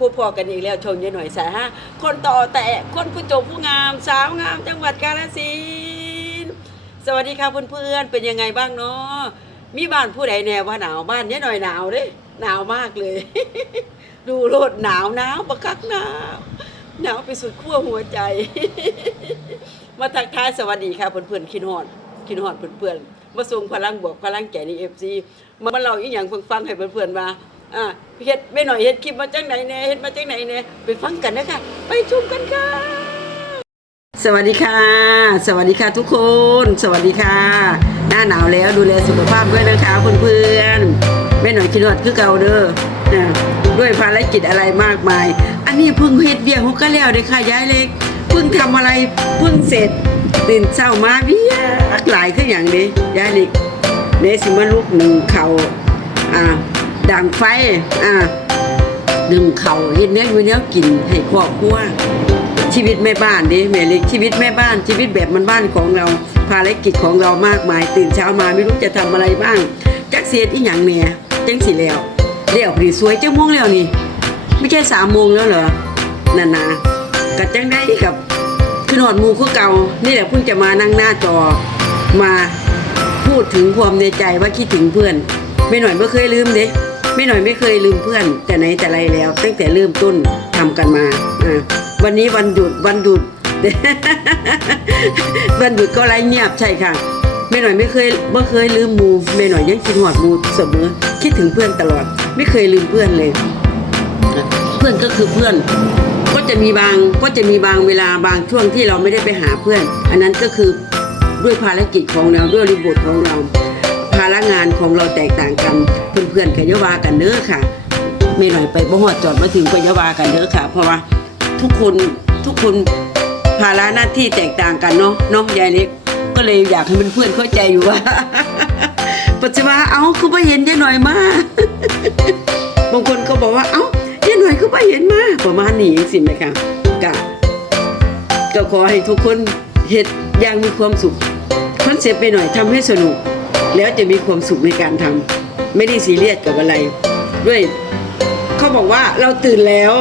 พบพอกันอีกแล้วชมยายหน่อยสายฮะคนต่อแต่คนผู้จบผู้งาม สาวงามจังหวัดกาฬสินธุ์สวัสดีค่ะเพื่อนๆเป็นยังไงบ้างเนาะมีบ้านผู้ใดแน่ว่าหนาวบ้านยายหน่อยหนาวเด้หนาวมากเลย ดูโลดหนาวหนาวบักคักหนาวหนาวไปสุดขั้วหัวใจ มาทักทายสวัสดีค่ะเพื่อนๆคินฮอดคินฮอดเพื่อนๆมาส่งพลังบวกพลังใจในเอฟซีมาเล่าอีกอย่างเพิ่งฟังให้เพื่อนๆมา อ่าเฮ็ดไม่หน่อยเฮ็ดคลิปมาจากไหนแน่เฮ็ดมาจากไหนแน่ไปฟังกันนะคะไปชมกันค่ะ สวัสดีค่ะ สวัสดีค่ะทุกคน สวัสดีค่ะ หน้าหนาวแล้วดูแลสุขภาพด้วยนะคะเพื่อนๆแม่หน่อยคิดวดคือเก่าเด้อนะด้วยภารกิจอะไรมากมาย อันนี้เพิ่งเฮ็ดเบี้ยงฮุกก็แล้วเด้ค่ะยายเล็กเพิ่งทำอะไรเพิ่งเสร็จตื่นเช้ามาเบี้ยหลายขึ้นอย่างเด้ยายเล็กเนสิมาลุกหนึ่งเขาอ่า ดังไฟ อ่าดึงเขาเฮ็ดเนี้ยอยู่เนี้ยกินให้ครอบครัวชีวิตแม่บ้านดิแม่เล็กชีวิตแม่บ้านชีวิตแบบมันบ้านของเราภารกิจของเรามากมาย ตื่นเช้ามาไม่รู้จะทำอะไรบ้าง จักเสียดอีหยังเนี่จังสิแล้วเลี้ยวพอดีสวยจังโมงแล้วนี่ ไม่ใช่สามโมงแล้วเหรอนั่นนะกัจังได้กับขึ้นอดมูคือเก่านี่แหละเพิ่งจะมานั่งหน้าจอมาพูดถึงความในใจว่าคิดถึงเพื่อน ไม่หน่อยไม่เคยลืมเด้ ไม่หน่อยไม่เคยลืมเพื่อน แต่ไหนแต่ไรแล้ว ตั้งแต่เริ่มต้นทำกันมาอ่าวันนี้วันหยุดวันหยุดวันหยุดก็ไรเงียบใช่ค่ะไม่หน่อยไม่เคยไม่เคยลืมมูไม่หน่อยยังคิดหอดมูเสมอคิดถึงเพื่อนตลอด ไม่เคยลืมเพื่อนเลย เพื่อนก็คือเพื่อน ก็จะมีบางก็จะมีบางเวลาบางช่วงที่เราไม่ได้ไปหาเพื่อน อันนั้นก็คือด้วยภารกิจของเราด้วยริบบทของเรา ภาระงานของเราแตกต่างกัน เพื่อนๆก็อย่าวากันเด้อค่ะไม่หน่อยไปบ่ฮอดจอดมาถึงก็อย่าวากันเด้อค่ะ เพราะว่าทุกคนทุกคนภาระหน้าที่แตกต่างกันเนาะเนาะยายเล็ก ก็เลยอยากให้เพื่อนๆเข้าใจอยู่ว่า ปัจจุบันเอ้าคือบ่เห็นยายหน่อยมาบางคนก็บอกว่าเอ้ายายหน่อยคือบ่เห็นมาประมาณนี้สิไหมคะกะก็ขอให้ทุกคนเฮ็ดอย่างมีความสุขคอนเซ็ปต์ไปหน่อยทำให้สนุก แล้วจะมีความสุขในการทำไม่ได้ซีเรียสกับอะไร ด้วยเขาบอกว่าเราตื่นแล้ว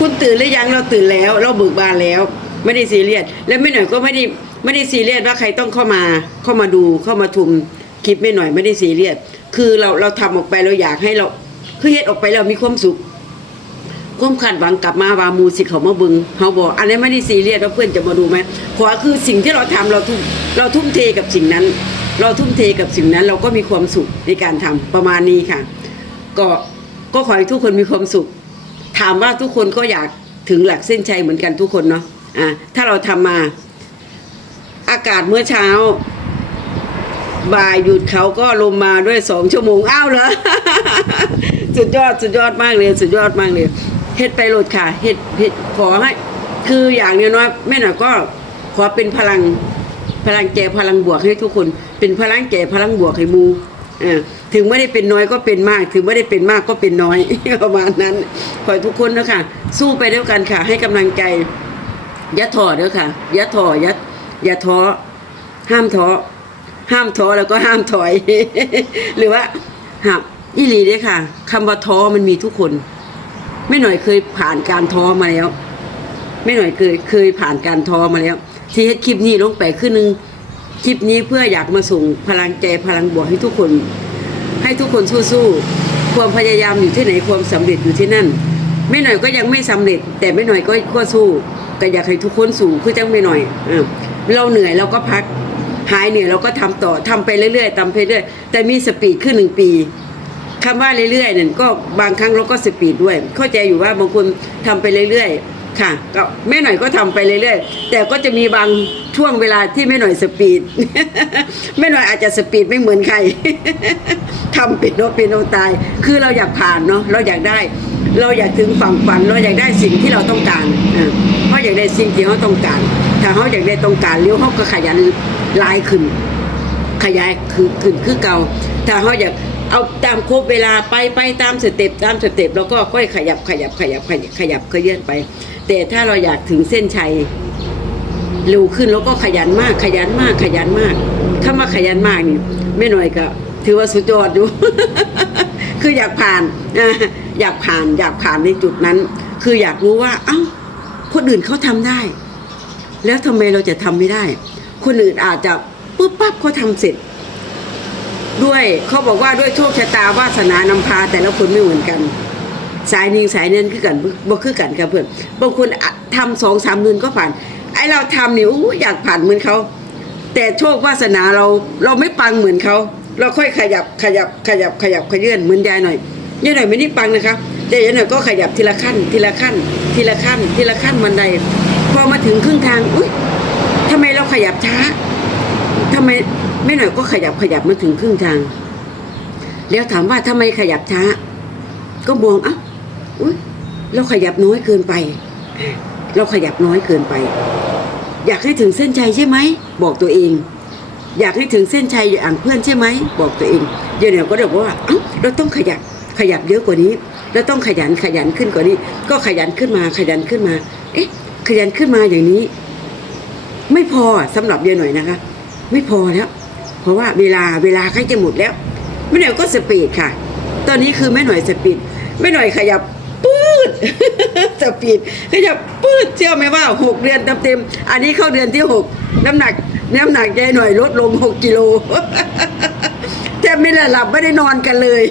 คุณตื่นหรือยังเราตื่นแล้ว เราเบิกบานแล้ว ไม่ได้ซีเรียสและไม่หน่อยก็ไม่ได้ไม่ได้ซีเรียสว่าใครต้องเข้ามาเข้ามาดูเข้ามาทุมคลิปไม่หน่อยไม่ได้ซีเรียสคือเราเราทำออกไปเราอยากให้เราคือเฮ็ดออกไปเรามีความสุขความคาดหวังกลับมาวาหมูสิเขามาบึงเขาบอกอันนี้ไม่ได้ซีเรียสว่าเพื่อนจะมาดูไหมขอคือสิ่งที่เราทำเราทุ่มเราทุ่มเทกับสิ่งนั้น เราทุ่มเทกับสิ่งนั้นเราก็มีความสุขในการทำประมาณนี้ค่ะ ก็ก็ขอให้ทุกคนมีความสุข ถามว่าทุกคนก็อยากถึงหลักเส้นชัยเหมือนกันทุกคนเนาะอะถ้าเราทำมา อากาศเมื่อเช้า บ่ายหยุดเขาก็ลงมาด้วยสองชั่วโมงอ้าวเหรอสุดยอดสุดยอดมากเลยสุดยอดมากเลยเฮ็ดไปโหลดค่ะเฮ็ดเฮ็ดขอให้คืออย่างเนี้ยน้อยแม่หน่อยก็ขอเป็นพลัง พลังแก่พลังบวกให้ทุกคน เป็นพลังแก่พลังบวกให้หมูถึงไม่ได้เป็นน้อยก็เป็นมาก ถึงไม่ได้เป็นมากก็เป็นน้อยประมาณนั้นขอทุกคนนะคะสู้ไปด้วยกันค่ะ ให้กำลังใจอย่าท้อเด้อค่ะอย่าท้ออย่าอย่าท้อห้ามท้อห้ามท้อแล้วก็ห้ามถอย หรือว่าหับอีหลีเด้อค่ะคำว่าท้อมันมีทุกคน ไม่หน่อยเคยผ่านการท้อมาแล้ว ไม่หน่อยเคยเคยผ่านการท้อมาแล้ว ที่เฮ็ดคลิปนี้ลงไปขึ้นหนึ่งคลิปนี้เพื่ออยากมาส่งพลังใจพลังบวกให้ทุกคน ให้ทุกคนสู้ๆความพยายามอยู่ที่ไหนความสำเร็จอยู่ที่นั่นไม่หน่อยก็ยังไม่สำเร็จ แต่ไม่หน่อยก็ก็สู้ก็อยากให้ทุกคนสู้คือจังไม่หน่อยอเราเหนื่อยเราก็พักหายเหนื่อยเราก็ทำต่อทำไปเรื่อยๆทำไปเรื่อยแต่มีสปีดขึ้นหนึ่งปีคำว่าเรื่อยๆนั่นก็บางครั้งเราก็สปีดด้วย เข้าใจอยู่ว่าบางคนทำไปเรื่อยๆ ค่ะก็แม่หน่อยก็ทำไปเรื่อยๆ แต่ก็จะมีบางช่วงเวลาที่แม่หน่อยสปีด แม่หน่อยอาจจะสปีดไม่เหมือนใครทำเป็นโนเป็นโนตาย คือเราอยากผ่านเนาะเราอยากได้ เราอยากถึงฝั่งฝัน เราอยากได้สิ่งที่เราต้องการอ่าเพราะอยากได้สิ่งที่เขาต้องการ ถ้าเขาอยากได้ต้องการเลี้ยวเขาก็ขยันลายขึ้น ขยายคือขึ้นคือเก่า ถ้าเขาอยากเอาตามครบเวลาไปไปตามสเต็ปตามสเต็ปแล้วก็ค่อยขยับขยับขยับขยับขยับขยื่นไป แต่ถ้าเราอยากถึงเส้นชัยเร็วขึ้นแล้วก็ขยันมาก ขยันมาก ขยันมากคำว่าขยันมากนี่ไม่หน่อยก็ ถือว่าสุดยอดอยู่ คืออยากผ่านอยากผ่าน อยากผ่านในจุดนั้น คืออยากรู้ว่า เอ้า คนอื่นเขาทำได้ แล้วทำไมเราจะทำไม่ได้ คนอื่นอาจจะปุ๊บปั๊บเขาทำเสร็จ ด้วยเขาบอกว่าด้วยโชคชะตาวาสนานำพาแต่ละคนไม่เหมือนกัน สายนี้สายนั้นคือกันบ่คือกันครับเพื่อนบางคนทำสองสามเดือนก็ผ่าน ไอเราทำนี่อู้อยากผ่านเหมือนเขาแต่โชควาสนาเราเราไม่ปังเหมือนเขาเราค่อยขยับขยับขยับขยับขยื่นเหมือนยายหน่อยยายหน่อยไม่ได้ปังนะครับแต่ยายหน่อยก็ขยับทีละขั้น ทีละขั้น ทีละขั้น ทีละขั้นบันไดพอมาถึงครึ่งทางอุ้ยทำไมเราขยับช้าทำไมไม่หน่อยก็ขยับขยับมาถึงครึ่งทาง แล้วถามว่าทำไมขยับช้า ก็มองอะ อุ้ยเราขยับน้อยเกินไป เราขยับน้อยเกินไป อยากให้ถึงเส้นชัยใช่ไหม บอกตัวเอง อยากให้ถึงเส้นชัยอย่างเพื่อนใช่ไหม บอกตัวเองเดี๋ยวเนี่ยก็เดี๋ยวว่าเราต้องขยับขยับเยอะกว่านี้เราต้องขยันขยันขึ้นกว่านี้ ก็ขยันขึ้นมาขยันขึ้นมา เอ๊ะ ขยันขึ้นมาอย่างนี้ ไม่พอสำหรับเยอะหน่อยนะคะ ไม่พอแล้ว เพราะว่าเวลาเวลาใกล้จะหมดแล้วแม่หน่อยก็สปีดค่ะ ตอนนี้คือแม่หน่อยสปีดแม่หน่อยขยับ สปีดขยับปื๊ดเชื่อไหมว่าหกเดือนเต็มๆอันนี้เข้าเดือนที่หกน้ำหนักน้ำหนักยายหน่อยลดลงหกกิโลแทบไม่ได้หลับไม่ได้นอนกันเลย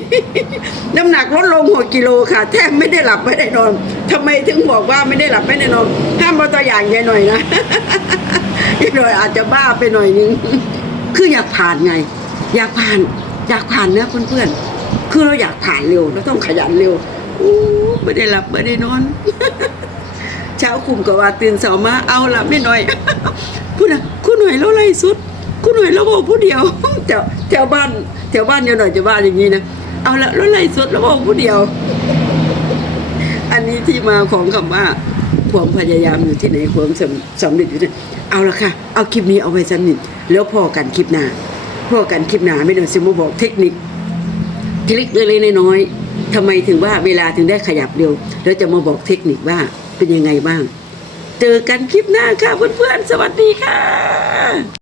น้ำหนักลดลงหกกิโลค่ะ แทบไม่ได้หลับไม่ได้นอนทำไมถึงบอกว่าไม่ได้หลับไม่ได้นอนห้ามเอาตัวอย่างยายหน่อยนะยายหน่อยอาจจะบ้าไปหน่อยนึงคืออยากผ่านไง อยากผ่าน อยากผ่านเนื้อเพื่อนๆคือเราอยากผ่านเร็วเราต้องขยันเร็ว ไม่ได้หลับไม่ได้นอน เช้าคุมก็ว่าตื่นเสามาเอาละไม่น้อยคุณน่ะคุณหน่วยแล้วไรสุด คุณหน่วยแล้วบอกผู้เดียวแถวแถวบ้านแถวบ้านเดียวหน่อยจะว่านอย่างนี้นะเอาละแล้วไรสุดแล้วบอกผู้เดียว อันนี้ที่มาของคำว่าความพยายามอยู่ที่ไหนความสำสำเร็จอยู่ที่ไหนเอาละค่ะ เอาคลิปนี้เอาไว้สนิทแล้วพอกันคลิปหน้าพอกันคลิปหน้าไม่ต้องซิมบอกเทคนิคทคนิคเล็กๆน้อยๆ ทำไมถึงว่าเวลาถึงได้ขยับเร็วแล้วจะมาบอกเทคนิคว่าเป็นยังไงบ้าง เจอกันคลิปหน้าค่ะเพื่อนๆ สวัสดีค่ะ